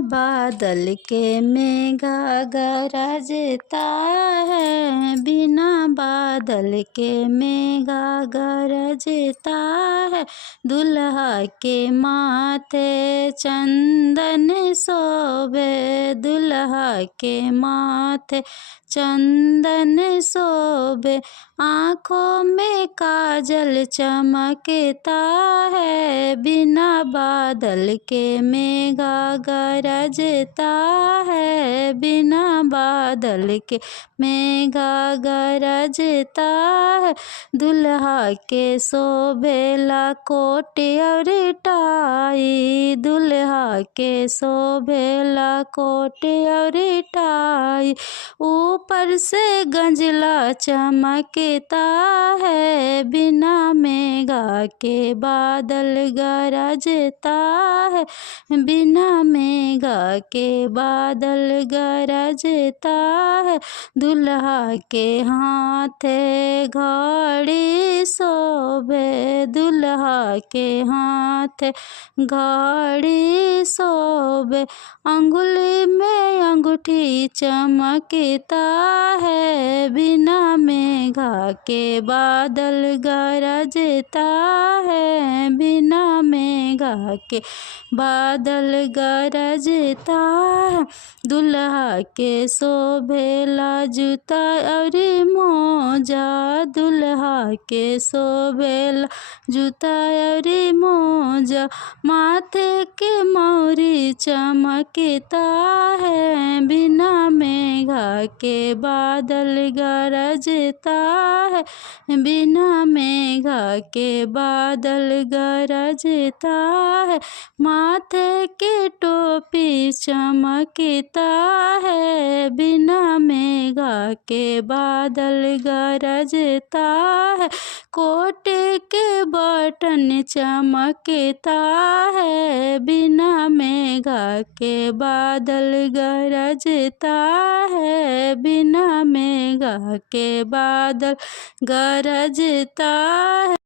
बादल के मेघा गरजता है, बिना बादल के मेघा गरजता है। दुल्हा के माथे चंदन शोभे, दुल्हा के माथे चंदन शोभे। आँखों में काजल चमकता है, बिना बादल के मेघा गरजता है, बिना बादल के मेघा गरजता है। दुल्हा के शोभेला कोट और टाई, दुल्हा के शोभेला कोट और टाई। ऊपर से गंजला चमकता है, बिना मेघा के बादल गरजता है, बिना मेघा के बादल गरजता है। दुल्हा के हाथे घड़ी शोभे, दुल्हा के हाथे घड़ी शोभे। अंगुली में अंगूठी चमकता है, बिना मेघा के बादल गरजता है, बिना मेघा के बादल गरजता है। दुल्हा के शोभेला जूता और मोजा, दुल्हा के शोभेला जूता और मोजा। माथे के मौरी चमकता है, बिना मेघा के बादल गरजता है, बिना मेघा के बादल गरजता है। माथे के टोपी चमकता है, बिना मेघा के बादल गरजता है। कोट के बटन चमकता है, बिना मेघा के बादल गरजता है, बिना मेघा के बादल गरजता है।